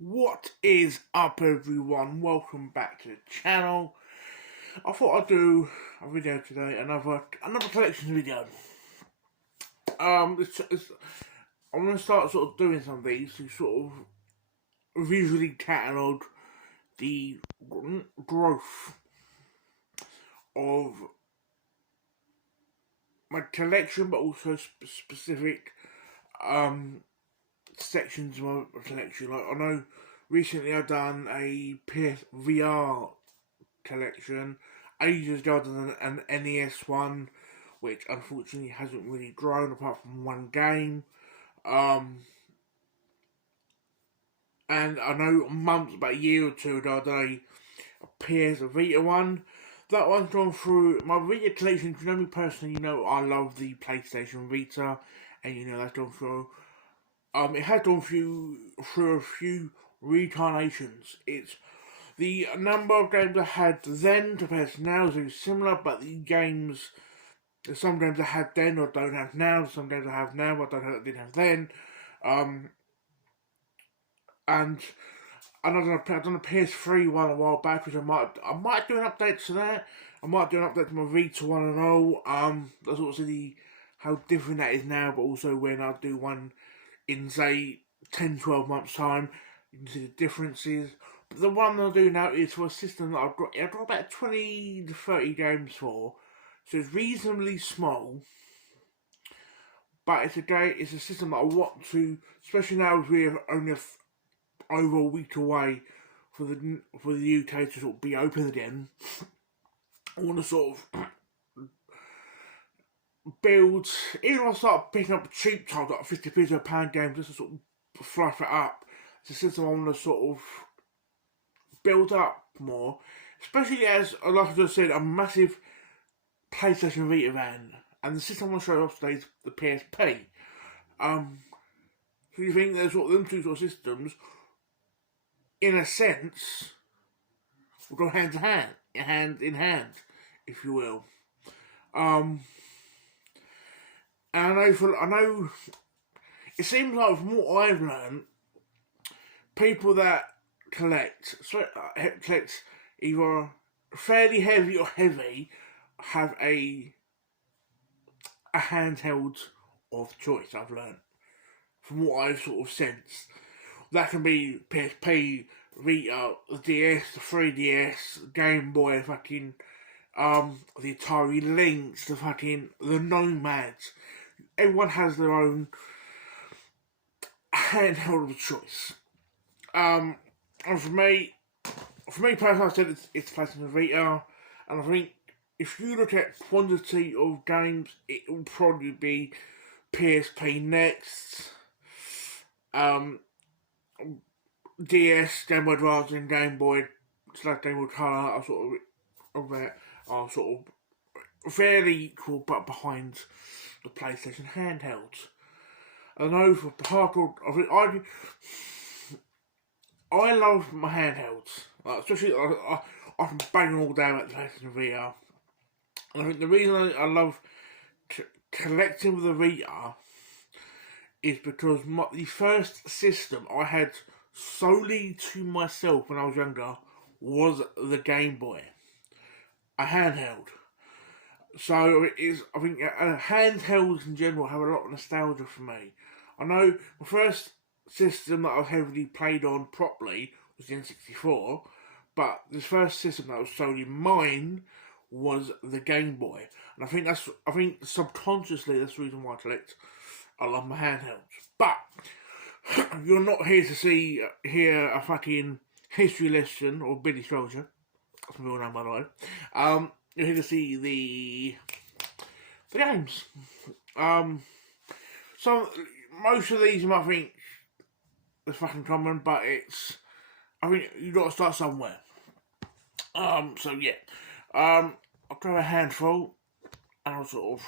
What is up, everyone? Welcome back to the channel. I thought I'd do a video today, another collections video. I'm gonna start sort of doing some of these to sort of visually catalogue the growth of my collection, but also specific sections of my collection. Like, I know recently I've done a PSVR collection. Ages ago I've done an NES one, which unfortunately hasn't really grown apart from one game. And I know months, about a year or two ago, I done a PS Vita one. That one's gone through my Vita collection. You know me personally, you know I love the PlayStation Vita, and you know that's gone through. It has gone through a few reincarnations. It's the number of games I had then compared to now is very similar, but there's some games I had then or don't have now. Some games I have now I didn't have then. And I've done a PS3 one a while back, which I might do an update to that. I might do an update to my Vita one and all. That's also how different that is now, but also when I do one in say 10-12 months time, you can see the differences. But the one I'll do now is for a system that I've got about 20 to 30 games for, so it's reasonably small. But it's a system that I want to, especially now as we're only over a week away for the UK to sort of be open again. I want to sort of build, even if I start picking up cheap titles like 50p to a pound games just to sort of fluff it up. It's a system I want to sort of build up more, especially as, like I just said, I'm a massive PlayStation Vita fan, and the system I want to show off today is the PSP. So you think there's sort of them two sort of systems, in a sense, will go hand in hand, if you will. And I know, it seems like from what I've learned, people that collect either fairly heavy or heavy have a handheld of choice. I've learned from what I've sort of sensed. That can be PSP, Vita, the DS, the 3DS, Game Boy, fucking the Atari Lynx, the Nomads. Everyone has their own handheld of choice. And for me personally, I said it's PlayStation Vita, and I think if you look at quantity of games, it will probably be PSP next. DS, Game Boy Advance, and Game Boy / Game Boy Color are sort of fairly equal, but behind the PlayStation handhelds. I know for hardcore, I love my handhelds, especially I can bang all day at the PlayStation VR. And I think the reason I love collecting with the VR is because the first system I had solely to myself when I was younger was the Game Boy, a handheld. So I think handhelds in general have a lot of nostalgia for me. I know the first system that I heavily played on properly was the N64, but the first system that was solely mine was the Game Boy, and I think subconsciously that's the reason why I love my handhelds. But you're not here to hear a fucking history lesson or Billy Soldier. That's my real name, by the way. You're here to see the games. So most of these you might think are fucking common, but I think you got to start somewhere. So yeah. I'll grab a handful and I'll sort of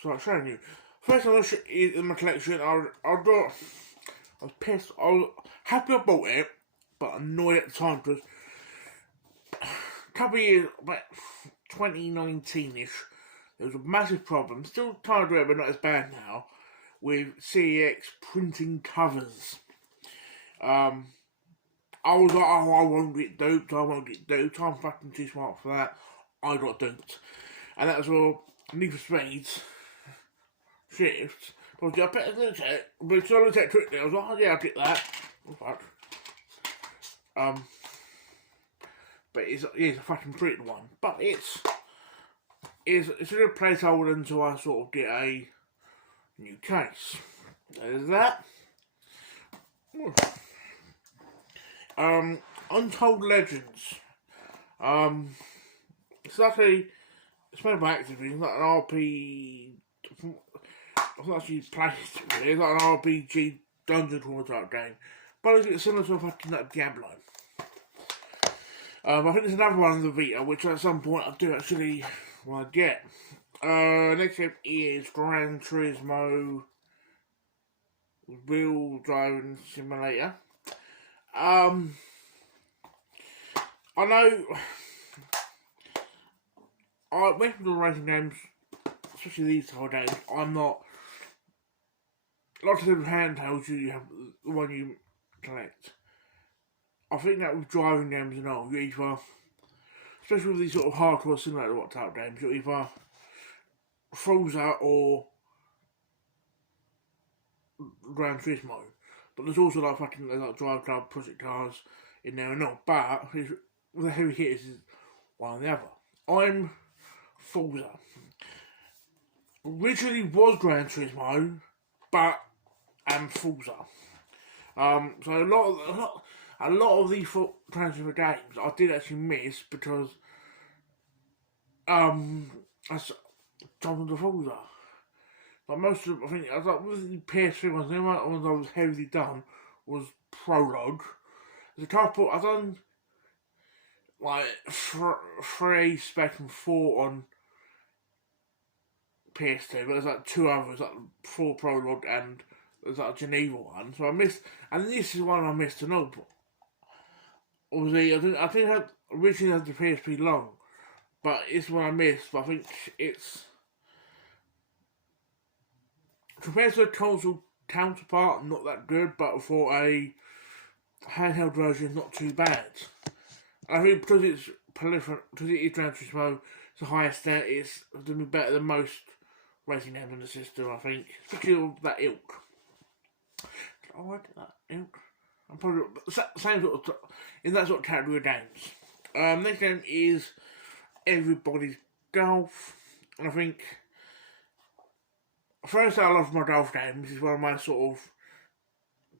start showing you. First thing I'll show you in my collection, I was pissed. I was happy I bought it, but annoyed at the time because a couple of years, about 2019-ish, there was a massive problem. Still trying to do it, but not as bad now, with CEX printing covers. I was like, oh, I won't get duped, I'm fucking too smart for that. I got duped. And that was all Need for Speed's shift. I was like, I better look at it. But so I looked at it quickly, I was like, oh yeah, I'll get that. Oh fuck. But it's a fucking pretty one. But it's a good placeholder until I sort of get a new case. There's that. Untold Legends. It's made by Activision. It's like an RP. I've not actually played it. It's like an RPG dungeon crawler type game, but it's similar to a fucking like Diablo. I think there's another one on the Vita, which at some point I do actually want to get. Next up is Gran Turismo Wheel Driving Simulator. I know when the racing games, especially these type of games, I'm not. Like I said with handhelds, you have the one you collect. I think that with driving games and all, you either, especially with these sort of hardcore simulator type games, you're either Forza or Gran Turismo. But there's also like fucking Drive Club, Project Cars in there and all. But with the heavy hitters is one or the other. I'm Forza. Originally was Gran Turismo, but I'm Forza. So a lot of these Gran Turismo games I did actually miss because I jumped into Forza. But most of them, I think, I was like, with the PS3 ones, the only ones I was heavily done was Prologue. There's a couple, I've done like 3 Spectrum 4 on PS2, but there's like 2 others, like 4 Prologue and there's like a Geneva one. So I missed, and this is one I missed an all. Obviously, I think I originally had the PSP long, but it's one I missed, but I think it's, compared to the console counterpart, not that good, but for a handheld version, not too bad. I think because it's proliferate, because it is Gran Turismo, it's the highest stat, it's going to be better than most racing games in the system, I think. Especially of that ilk. Oh, I did that ilk. I'm probably same sort of, in that sort of category of games. Next game is Everybody's Golf. And I think, first, I love my golf games. This is one of my sort of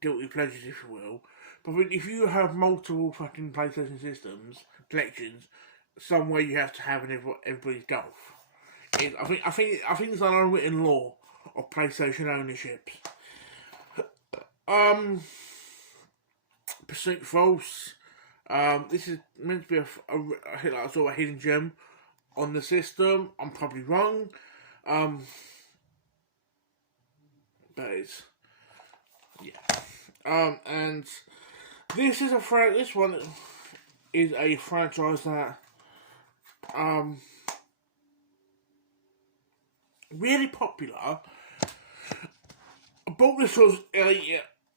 guilty pleasures, if you will. But I think if you have multiple fucking PlayStation systems, collections, somewhere you have to have an Everybody's Golf. I think it's an unwritten law of PlayStation ownership. Pursuit False. This is meant to be a sort of a hidden gem on the system. I'm probably wrong. But it's, yeah. And this one is a franchise that really popular. I bought this was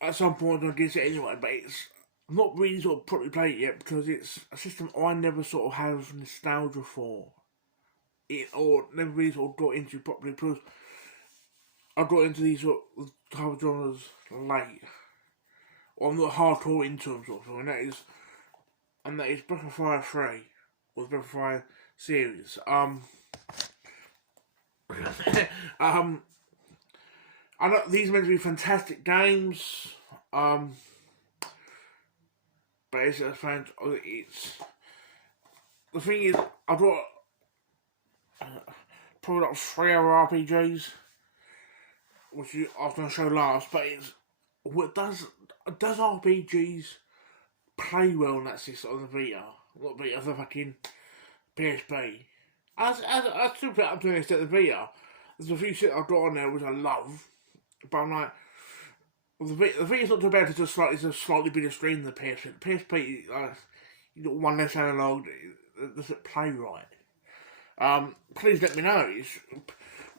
at some point I guess it anyway, but it's not really sort of properly played yet because it's a system I never sort of have nostalgia for. Or never really sort of got into properly because I got into these sort of type of genres late. Or I'm not hardcore into them sort of thing, and that is Breath of Fire 3, or the Breath of Fire series. I know these are meant to be fantastic games, but it's the thing is, I brought probably like 3 other RPGs, which I was going to show last, but does RPGs play well on that system on the Vita? Not Vita, the fucking PSP. I still put it up to this at the Vita. There's a few shit I've got on there which I love, but I'm like, well, the Vita's not too bad. It's a slightly bigger screen than the PSP. The PSP, you got one less analog. Does it play right? Please let me know. It's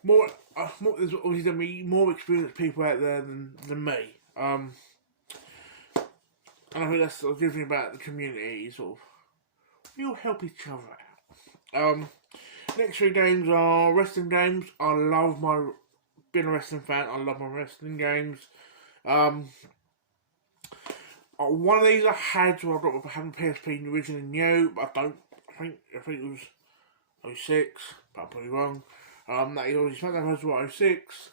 there's obviously going to be more experienced people out there than me. And I think that's sort of good thing about the community, sort of, we all help each other out. Next three games are wrestling games. Being a wrestling fan, I love my wrestling games. One of these I had, so I got having PSP originally new, but I think it was '06, but I'm probably wrong. That is always SmackDown vs. '06.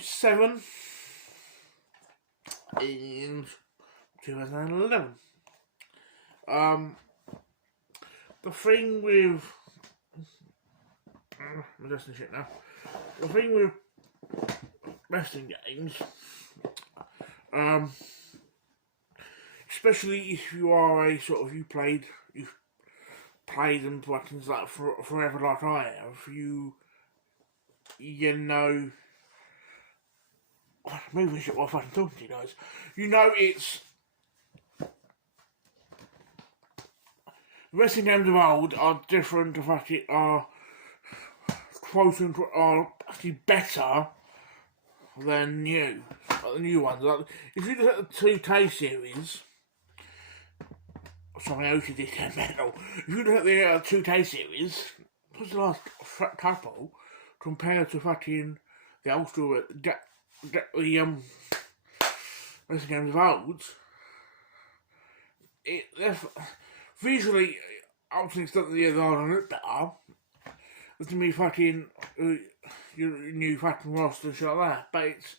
'07 and 2011. The thing with I'm adjusting shit now. The thing with wrestling games, especially if you are a sort of you've played them for like forever like I have, you know, maybe shit while fucking talking to you guys. You know it's wrestling games of old are different to fucking are actually better than the new ones. Like, if you look at the 2K series, sorry, I OCD is metal. If you look at the 2K series, what's the last couple compared to fucking the old school, the wrestling games of old, visually, up to the extent that the other are a bit better. There's gonna be fucking your new fucking roster and shit like that, but it's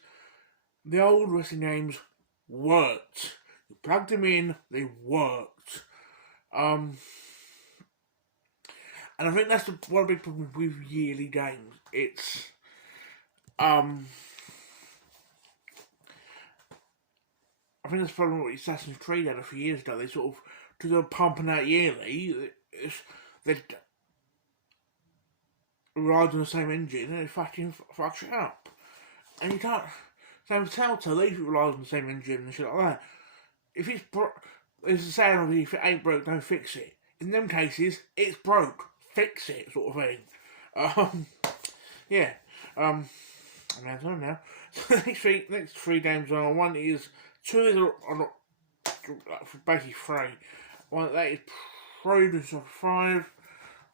the old wrestling games worked. You plugged them in, they worked. And I think that's one big problem with yearly games. It's I think that's the problem with Assassin's Creed had a few years ago. They sort of, because they were pumping out yearly, they ride on the same engine and it fucking fucks it up. And you can't. Same with Telltale, they rely on the same engine and shit like that. If it's there's a saying of if it ain't broke, don't fix it. In them cases, it's broke, fix it, sort of thing. Yeah. I'm out of time now. So next three games are one is two are not basically three. One that is Produce of 5.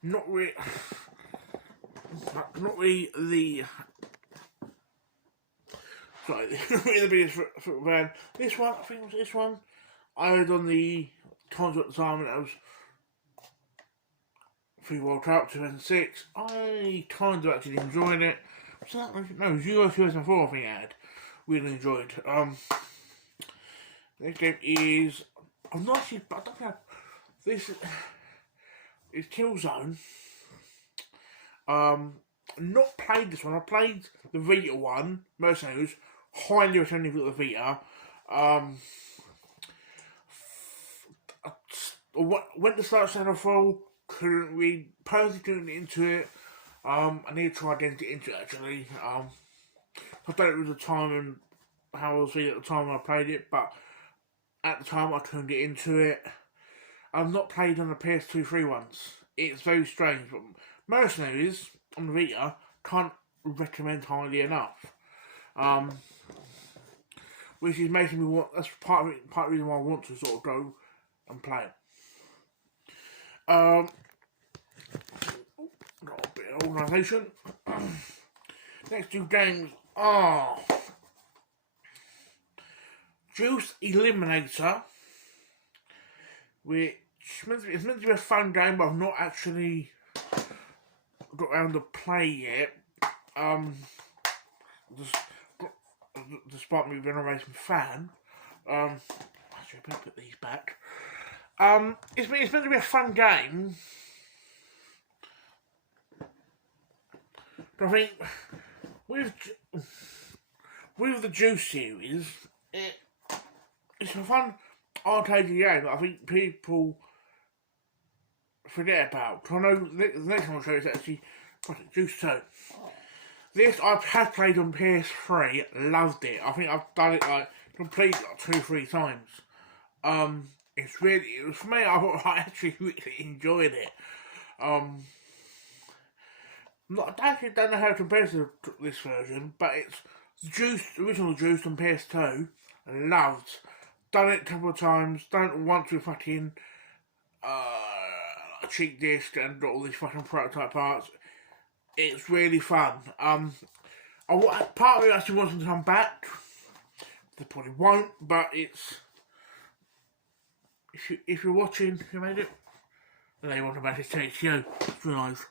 Not really the not really the biggest football fan. This one, I think it was this one. I had on the console at the time, and it was FIFA World Cup 2006. I kind of actually enjoyed it. So that no, it was Euro 2004. I think I had really enjoyed. Next game is I'm not actually. I don't know. This is Killzone. Not played this one. I played the Vita one, Mercenaries. Highly recommended for the Vita. Went to start Shadowfall. Couldn't get into it. I need to try again to get into it actually. I don't know if it was the time and how I was feeling at the time when I played it, but at the time I couldn't get into it. I've not played on the PS2 free ones. It's very strange, but Mercenaries on the Vita can't recommend highly enough. Which is making me want. That's part of the reason why I want to sort of go and play it. Got a bit of organisation. Next two games are Juice Eliminator, which it's meant to be a fun game, but I've not actually got around to play yet. Despite me being a racing fan, actually I better put these back. It's meant to be a fun game. But I think with the Juice series, it's a fun arcade game that I think people forget about. I know the next one I'll show you is actually Juice 2. This I have played on PS3, loved it. I think I've done it completely 2-3 times. It was for me. I actually really enjoyed it. I actually don't know how to compare to this version, but it's Original Juice on PS2, loved. Done it a couple of times, done it once with fucking a cheap disc and got all these fucking prototype parts. It's really fun. Part of it actually wants them to come back. They probably won't, but it's... If you're watching, you made it. They want to make it take you. It's nice.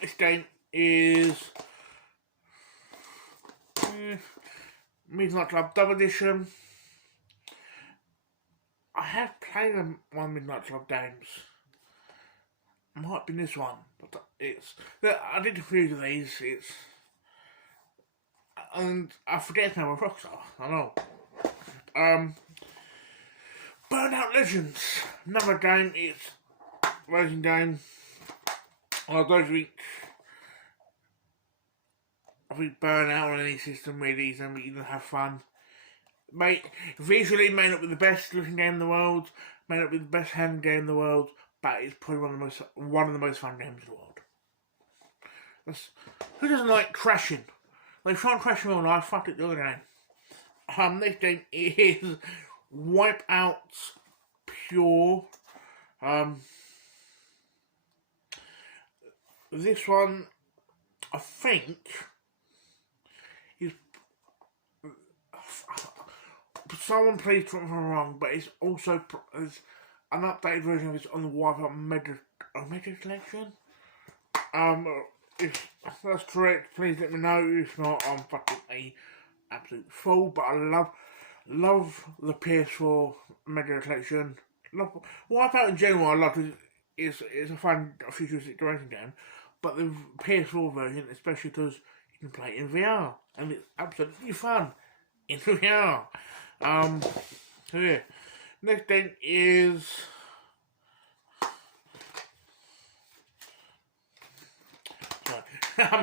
This game is Midnight Club Double Edition. I have played one Midnight Club games. Might be this one, but I did a few of these. And I forget now what Rockstar. I know. Burnout Legends, another game. It's a racing game. Those weeks, I think Burnout on any system really is something you can have fun. Visually may not be the best looking game in the world, may not be the best hand game in the world, but it's probably one of the most fun games in the world. Who doesn't like crashing? Like, try and crash in real life, fuck it, the other game. This game is Wipeout Pure. This one, I think, is... Someone please correct me if I'm wrong, but it's also an updated version of it on the Wipeout Mega Collection. If that's correct, please let me know. If not, I'm fucking a absolute fool. But I love the PS4 Mega Collection. Love Wipeout in general. I love it. It's a fun futuristic racing game, but the PS4 version, especially because you can play it in VR, and it's absolutely fun in VR. So yeah, next game is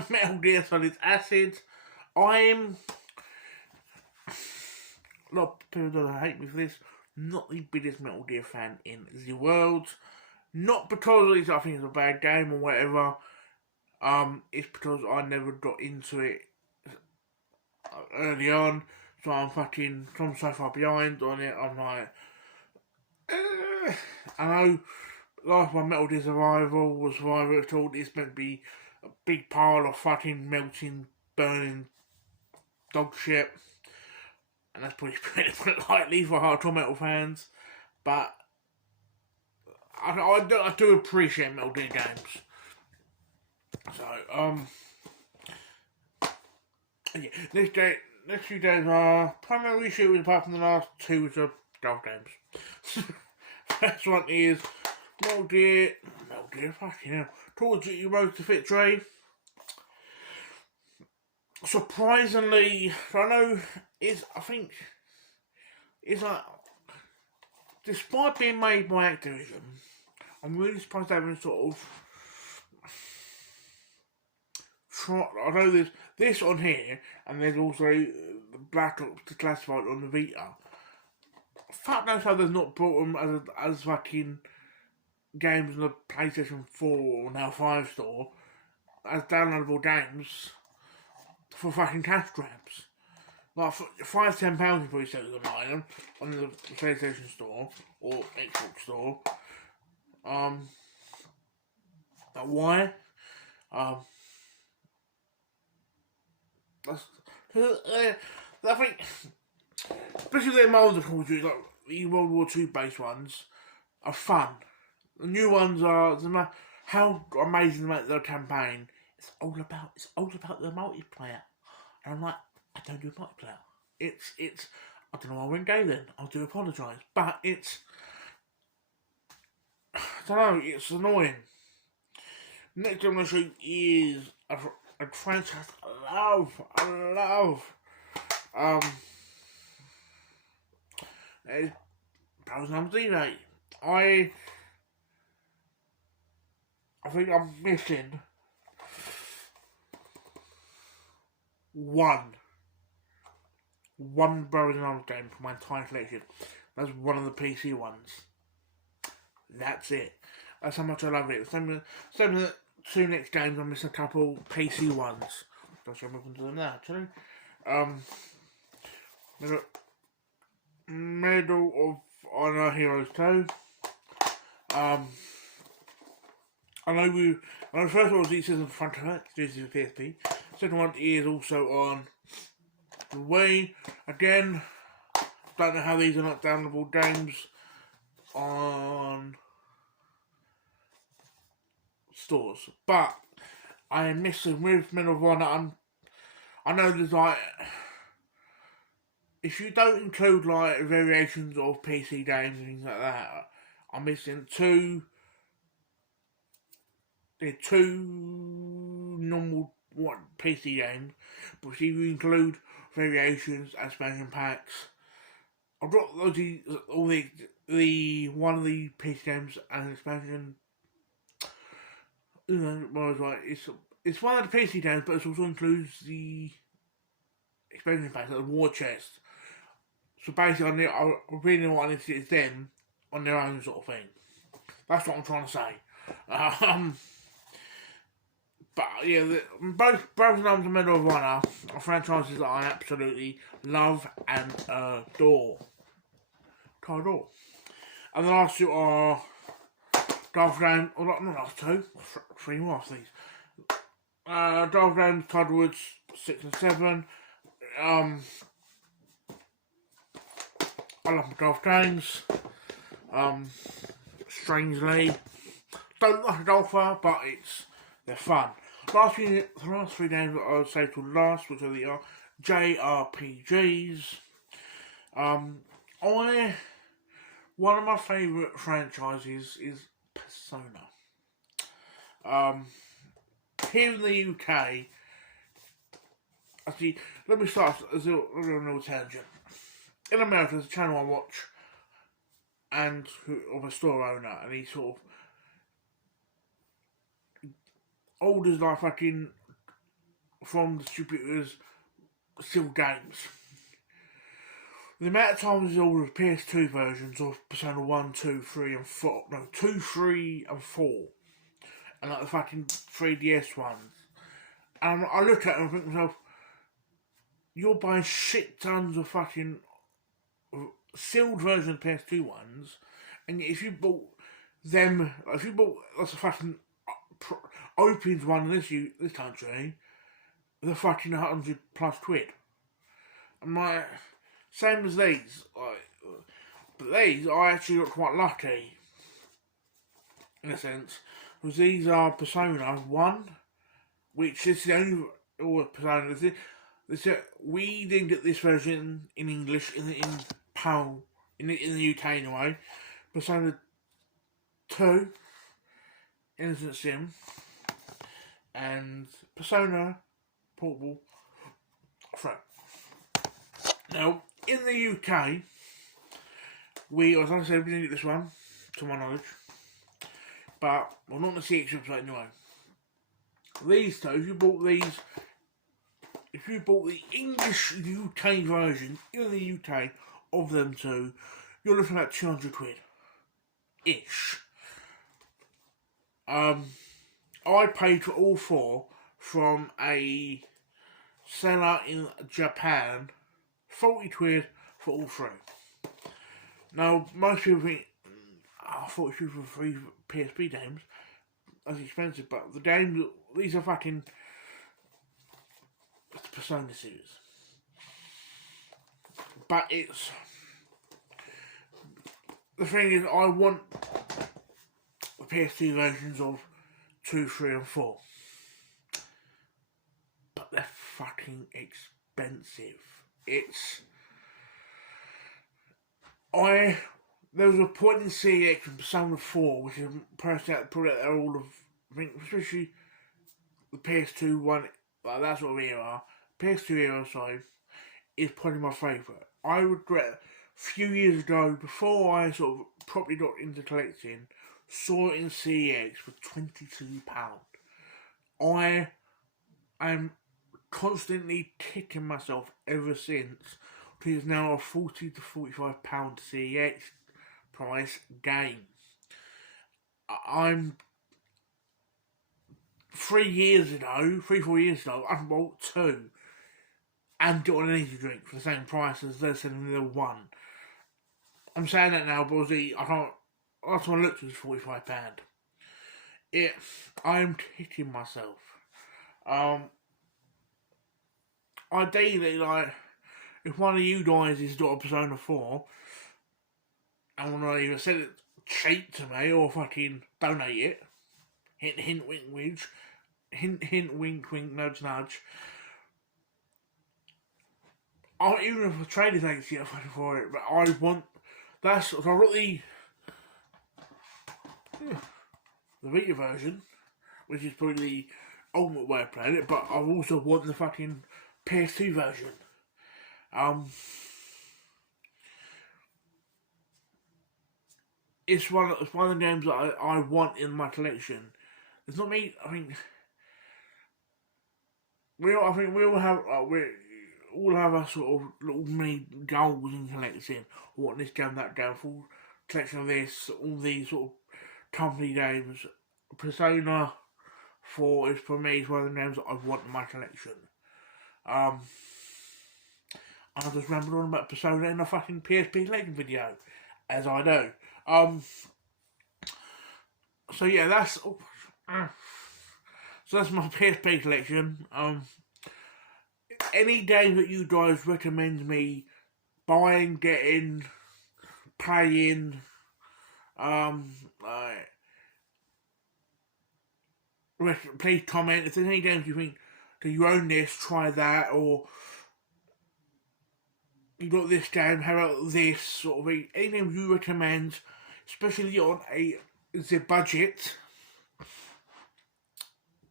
Metal Gear Solid Acid. A lot of people don't hate me for this. Not the biggest Metal Gear fan in the world. Not because I think it's a bad game or whatever. It's because I never got into it early on. So I'm so far behind on it. I'm like, I know last one Metal Gear Survival was Survivor. It's told it's meant to be a big pile of fucking melting, burning dog shit. And that's pretty put it lightly for hardcore metal fans. But I do appreciate Metal Gear games. So, yeah, next few days are primarily shooters, apart from the last two, which are golf games. First one is Metal Gear, fucking hell, Call of Duty Road to Victory. Surprisingly, I know I think it's like, despite being made by Activision, I'm really surprised they haven't sort of I know there's this on here, and there's also the Black Ops Declassified on the Vita. Fuck knows how they've not brought them as fucking games on the PlayStation 4 or now 5 store as downloadable games for fucking cash grabs. Like £5-10 you probably sell them on the PlayStation store or Xbox store. But why? I think, especially their moulds of Call of Duty, like the World War II based ones, are fun. The new ones are how amazing they make their campaign. It's all about the multiplayer, and I'm like, I don't do multiplayer. It's I don't know why I went gay then. I do apologise, but I don't know. It's annoying. Next I'm going to show you is a franchise I love. It's Brothers Numbers D-Day. I think I'm missing one Brothers Numbers game for my entire collection. That's one of the PC ones. That's it. That's how much I love it. Some of the two next games I miss a couple PC ones. I'll jump up into them now, actually. Um, Medal of Honor Heroes 2. I know the first one was the season front of it, due to the PSP. Second one is also on the Wii. Again, don't know how these are not downloadable games on stores, but I am missing with Medal of Honor. I know there's like, if you don't include like variations of PC games and things like that, I'm missing two normal PC games, but if you include variations, expansion packs, I've got all the one of the PC games and expansion. You know, I was like, it's one of the PC games, but it also includes the expansion packs, like the war chest. So basically, I really want to see it's them on their own sort of thing. That's what I'm trying to say. But yeah, both Brothers and Medal of Honor are franchises that I absolutely love and adore. And the last two are Darth Games, or not last two, three more of these. Darth Games, Tidewoods 6 and 7. I love my Darth Games. Strangely, don't like a golfer, but they're fun. The last three games that I would say to last, which are the JRPGs. One of my favourite franchises is Persona. Here in the UK, actually, let me start as a little tangent. In America, there's a channel I watch, and of a store owner, and he sort of orders like fucking from distributors still games. The amount of times he's ordered PS2 versions of Persona 1, 2, 3 and 4, no, 2, 3 and 4, and like the fucking 3DS ones, and I look at them and think to myself, you're buying shit tons of fucking sealed version of PS2 ones, and if you bought them, if you bought that's a fucking opened one in this country, they're fucking £100+ I'm like, same as these, like, but these I actually got quite lucky in a sense, because these are Persona 1, which is the only Persona. We didn't get this version in English in PAL in the UK anyway. Persona 2, Innocent Sim, and Persona Portable Threat. Now, in the UK, as I said, we didn't get this one, to my knowledge, but, well, not the CX website anyway. These two, if you bought the English UK version in the UK of them two, you're looking at £200-ish. I paid for all four from a seller in Japan, £40 for all three. Now, most people think, £40 for 3 PSP games, that's expensive, but the games, these are fucking, it's the Persona series. But the thing is, I want the PS2 versions of 2, 3 and 4. But they're fucking expensive. There was a point in CX in Persona 4, which is personally put out there all of, I think, especially the PS2 one, like that sort of era, PS2 era, sorry, is probably my favourite. I regret, a few years ago, before I sort of properly got into collecting, saw it in CEX for £22. I am constantly kicking myself ever since. It is now a £40 to £45 CEX price game. I'm 3 years ago, 4 years ago, I bought two and got an energy drink for the same price as they're selling the one. I'm saying that now because I can't. Last time I looked, it was £45. I'm kicking myself. Ideally, like, if one of you guys has got a Persona 4 and want to either send it cheap to me or fucking donate it, hint, hint, wink, wink, hint, hint, wink, wink, nudge, nudge. Even if a trader takes it for it, but I want. That's. So I've got the Vita version, which is probably the ultimate way of playing it, but I also want the fucking PS2 version. It's one of the games that I want in my collection. It's not me. I think we all have all have our sort of little mini goals in collecting. I want this game, that game, full collection of this, all these sort of company games. Persona 4 is for me one of the games that I want in my collection. I just rambled on about Persona in a fucking PSP Legend video, as I do. So yeah, that's my PSP collection. Any game that you guys recommend me buying, getting, playing, please comment. If there's any games you think, do you own this, try that, or you got this game, how about this, sort of thing. Any games you recommend, especially on the budget,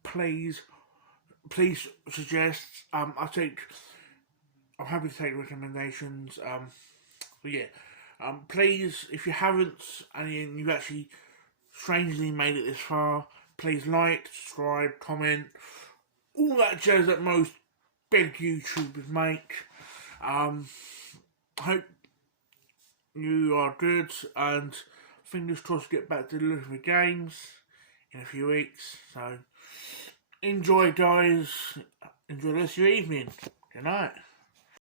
please suggest. I'm happy to take recommendations. But yeah, please, if you haven't and you've actually strangely made it this far, please like, subscribe, comment, all that jazz that most big YouTubers make. Hope you are good, and fingers crossed get back to looking for games in a few weeks. So enjoy, guys. Enjoy the rest of your evening. Good night.